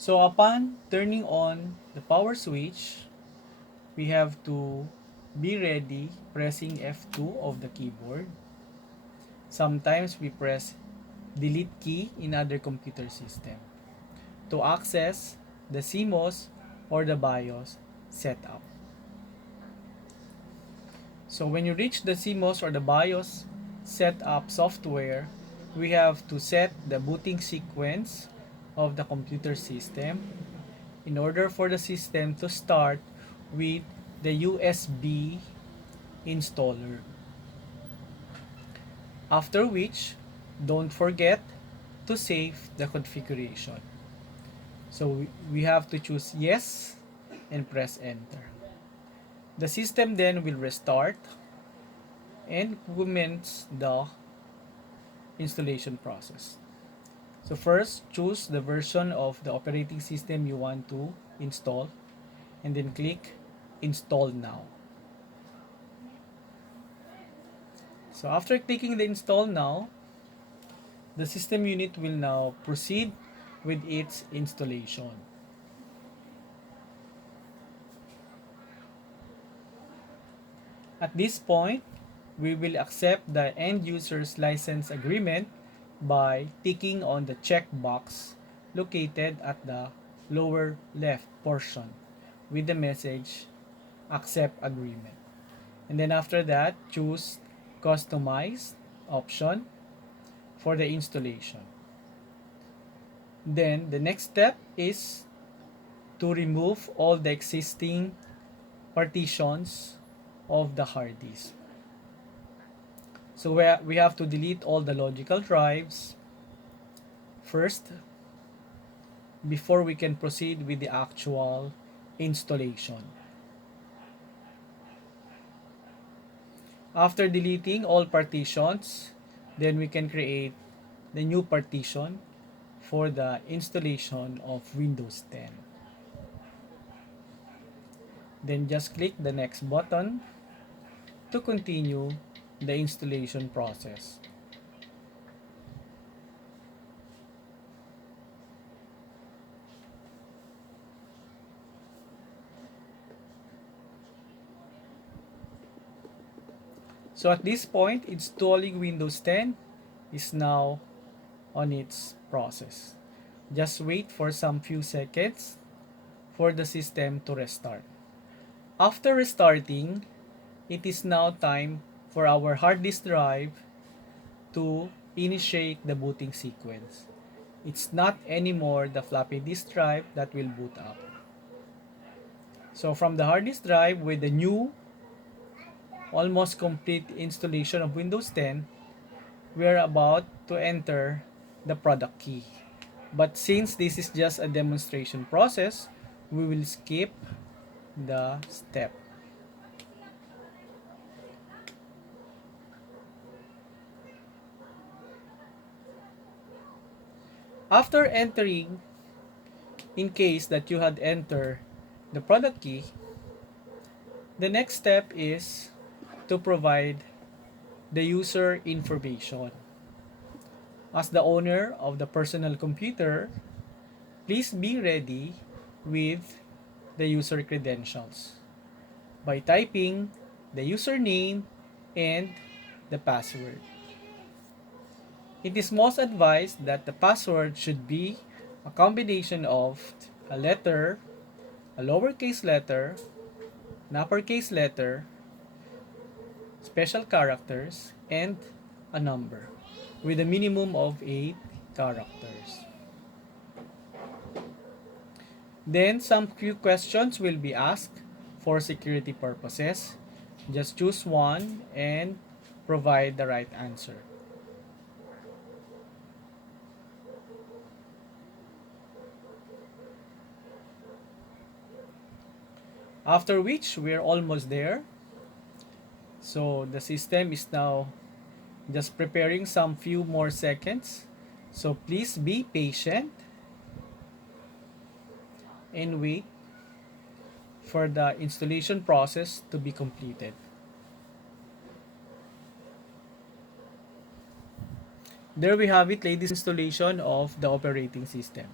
So upon turning on the power switch, we have to be ready pressing F2 of the keyboard. Sometimes we press delete key in other computer system to access the CMOS or the BIOS setup. So when you reach the CMOS or the BIOS setup software, we have to set the booting sequence of the computer system in order for the system to start with the USB installer. After which, don't forget to save the configuration. So we have to choose yes and press enter. The system then will restart and commence the installation process. So first, choose the version of the operating system you want to install and then click install now. So after clicking the install now, the system unit will now proceed with its installation. At this point, we will accept the end user's license agreement by ticking on the checkbox located at the lower left portion with the message accept agreement. And then after that, choose customize option for the installation. Then the next step is to remove all the existing partitions of the hard disk. So we have to delete all the logical drives first before we can proceed with the actual installation. After deleting all partitions, then we can create the new partition for the installation of Windows 10. Then just click the next button to continue the installation process. So at this point, installing Windows 10 is now on its process. Just wait for some few seconds for the system to restart. After restarting, it is now time for our hard disk drive to initiate the booting sequence. It's not anymore the floppy disk drive that will boot up. So from the hard disk drive with the new almost complete installation of Windows 10, we are about to enter the product key. But since this is just a demonstration process, we will skip the step. After entering, in case that you had entered the product key, the next step is to provide the user information. As the owner of the personal computer, please be ready with the user credentials by typing the username and the password. It is most advised that the password should be a combination of a letter, a lowercase letter, an uppercase letter, special characters, and a number with a minimum of 8 characters. Then some few questions will be asked for security purposes. Just choose one and provide the right answer. After which, we're almost there. So the system is now just preparing some few more seconds. So please be patient and wait for the installation process to be completed. There we have it, ladies, installation of the operating system.